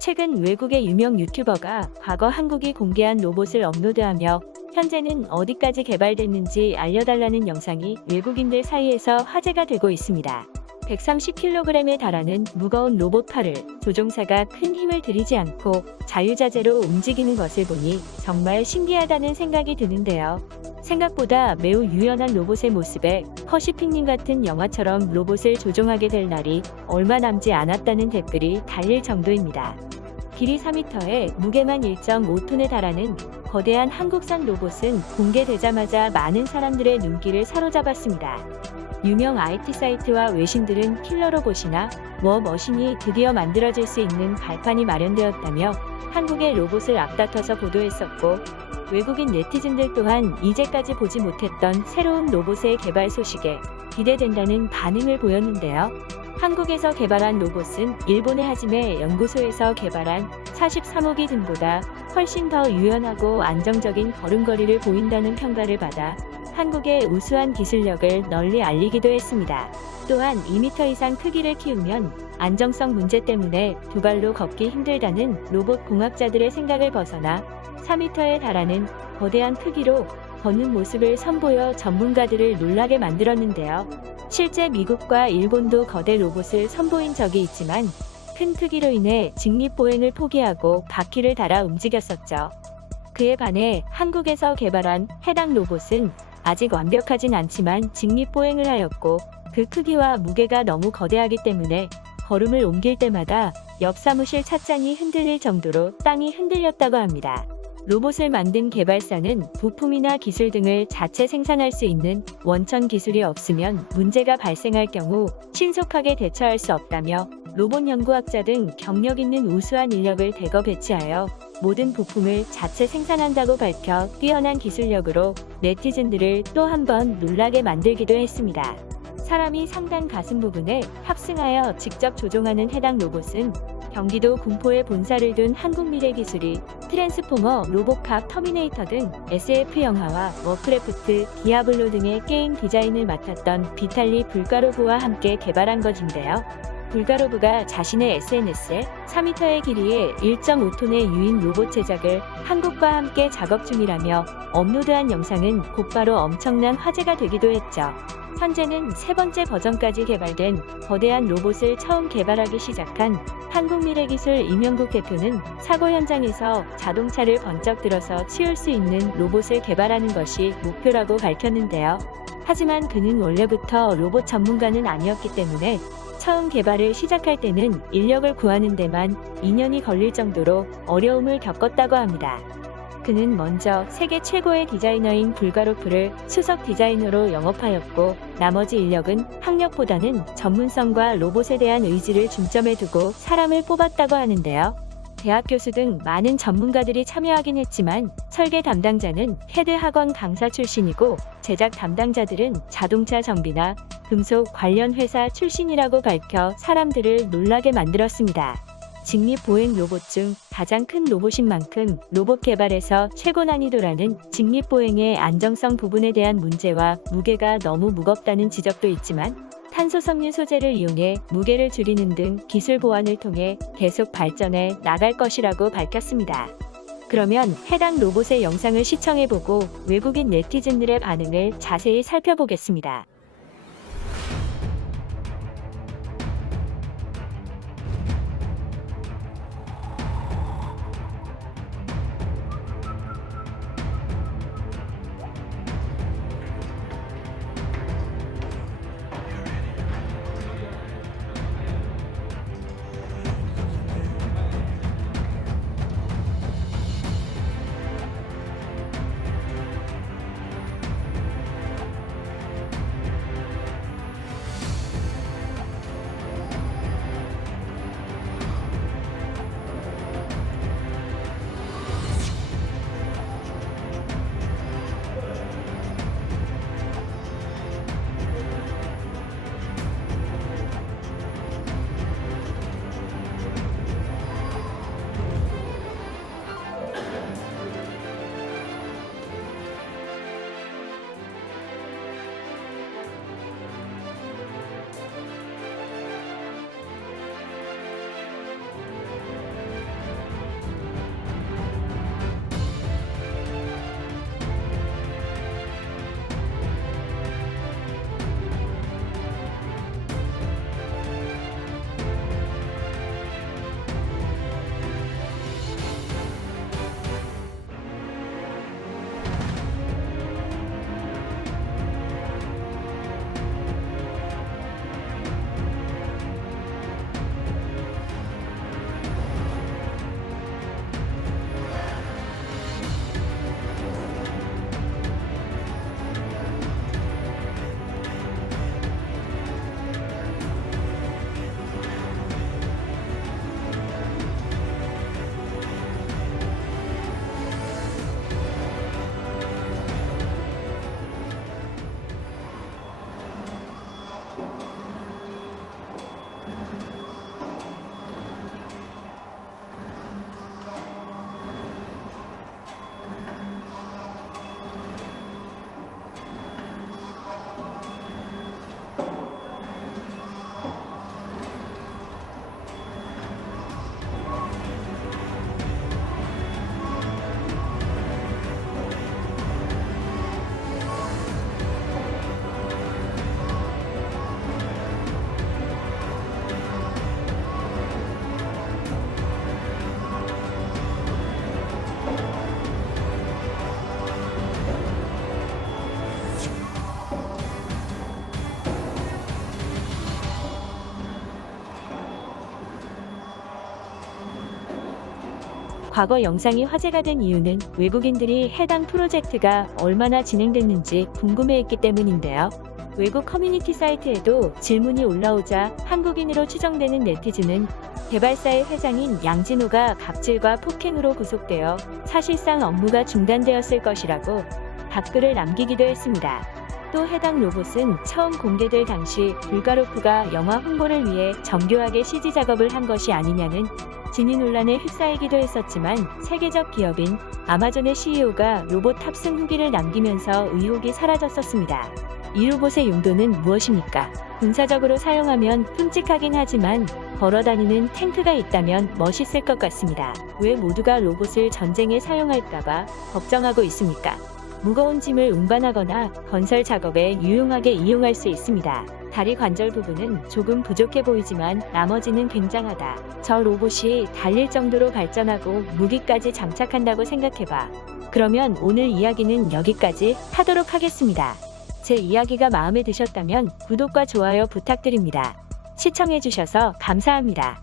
최근 외국의 유명 유튜버가 과거 한국이 공개한 로봇을 업로드하며 현재는 어디까지 개발됐는지 알려달라는 영상이 외국인들 사이에서 화제가 되고 있습니다. 130kg에 달하는 무거운 로봇 팔을 조종사가 큰 힘을 들이지 않고 자유자재로 움직이는 것을 보니 정말 신기하다는 생각이 드는데요. 생각보다 매우 유연한 로봇의 모습에 퍼시픽님 같은 영화처럼 로봇을 조종하게 될 날이 얼마 남지 않았다는 댓글이 달릴 정도입니다. 길이 4m에 무게만 1.5톤에 달하는 거대한 한국산 로봇은 공개되자마자 많은 사람들의 눈길을 사로잡았습니다. 유명 IT 사이트와 외신들은 킬러 로봇이나 워머신이 드디어 만들어질 수 있는 발판이 마련되었다며 한국의 로봇을 앞다퉈서 보도했었고, 외국인 네티즌들 또한 이제까지 보지 못했던 새로운 로봇의 개발 소식에 기대된다는 반응을 보였는데요. 한국에서 개발한 로봇은 일본의 하지메 연구소에서 개발한 43호기 등보다 훨씬 더 유연하고 안정적인 걸음걸이를 보인다는 평가를 받아 한국의 우수한 기술력을 널리 알리기도 했습니다. 또한 2m 이상 크기를 키우면 안정성 문제 때문에 두 발로 걷기 힘들다는 로봇 공학자들의 생각을 벗어나 4m에 달하는 거대한 크기로 걷는 모습을 선보여 전문가들을 놀라게 만들었는데요. 실제 미국과 일본도 거대 로봇을 선보인 적이 있지만 큰 크기로 인해 직립보행을 포기하고 바퀴를 달아 움직였었죠. 그에 반해 한국에서 개발한 해당 로봇은 아직 완벽하진 않지만 직립보행을 하였고, 그 크기와 무게가 너무 거대하기 때문에 걸음을 옮길 때마다 옆 사무실 찻잔이 흔들릴 정도로 땅이 흔들렸다고 합니다. 로봇을 만든 개발사는 부품이나 기술 등을 자체 생산할 수 있는 원천 기술이 없으면 문제가 발생할 경우 신속하게 대처할 수 없다며, 로봇 연구학자 등 경력 있는 우수한 인력을 대거 배치하여 모든 부품을 자체 생산한다고 밝혀 뛰어난 기술력으로 네티즌들을 또 한 번 놀라게 만들기도 했습니다. 사람이 상단 가슴 부분에 탑승하여 직접 조종하는 해당 로봇은 경기도 군포에 본사를 둔 한국미래기술이 트랜스포머, 로보캅, 터미네이터 등 SF 영화와 워크래프트, 디아블로 등의 게임 디자인을 맡았던 비탈리 불가로브와 함께 개발한 것인데요. 불가로브가 자신의 SNS에 4m의 길이에 1.5톤의 유인 로봇 제작을 한국과 함께 작업 중이라며 업로드한 영상은 곧바로 엄청난 화제가 되기도 했죠. 현재는 세 번째 버전까지 개발된 거대한 로봇을 처음 개발하기 시작한 한국미래기술 이명국 대표는 사고 현장에서 자동차를 번쩍 들어서 치울 수 있는 로봇을 개발하는 것이 목표라고 밝혔는데요. 하지만 그는 원래부터 로봇 전문가는 아니었기 때문에 처음 개발을 시작할 때는 인력을 구하는 데만 2년이 걸릴 정도로 어려움을 겪었다고 합니다. 그는 먼저 세계 최고의 디자이너인 불가로프를 수석 디자이너로 영업하였고, 나머지 인력은 학력보다는 전문성과 로봇에 대한 의지를 중점에 두고 사람을 뽑았다고 하는데요. 대학 교수 등 많은 전문가들이 참여하긴 했지만 설계 담당자는 헤드 학원 강사 출신이고, 제작 담당자들은 자동차 정비나 금속 관련 회사 출신이라고 밝혀 사람들을 놀라게 만들었습니다. 직립보행 로봇 중 가장 큰 로봇인 만큼 로봇 개발에서 최고 난이도라는 직립보행의 안정성 부분에 대한 문제와 무게가 너무 무겁다는 지적도 있지만, 탄소 섬유 소재를 이용해 무게를 줄이는 등 기술 보완을 통해 계속 발전해 나갈 것이라고 밝혔습니다. 그러면 해당 로봇의 영상을 시청해보고 외국인 네티즌들의 반응을 자세히 살펴보겠습니다. 과거 영상이 화제가 된 이유는 외국인들이 해당 프로젝트가 얼마나 진행됐는지 궁금해했기 때문인데요. 외국 커뮤니티 사이트에도 질문이 올라오자 한국인으로 추정되는 네티즌은 개발사의 회장인 양진호가 갑질과 폭행으로 구속되어 사실상 업무가 중단되었을 것이라고 답글을 남기기도 했습니다. 또 해당 로봇은 처음 공개될 당시 불가로프가 영화 홍보를 위해 정교하게 CG 작업을 한 것이 아니냐는 진위 논란에 휩싸이기도 했었지만 세계적 기업인 아마존의 CEO가 로봇 탑승 후기를 남기면서 의혹이 사라졌었습니다. 이 로봇의 용도는 무엇입니까? 군사적으로 사용하면 끔찍하긴 하지만 걸어다니는 탱크가 있다면 멋있을 것 같습니다. 왜 모두가 로봇을 전쟁에 사용할까봐 걱정하고 있습니까? 무거운 짐을 운반하거나 건설 작업에 유용하게 이용할 수 있습니다. 다리 관절 부분은 조금 부족해 보이지만 나머지는 굉장하다. 저 로봇이 달릴 정도로 발전하고 무기까지 장착한다고 생각해봐. 그러면 오늘 이야기는 여기까지 하도록 하겠습니다. 제 이야기가 마음에 드셨다면 구독과 좋아요 부탁드립니다. 시청해주셔서 감사합니다.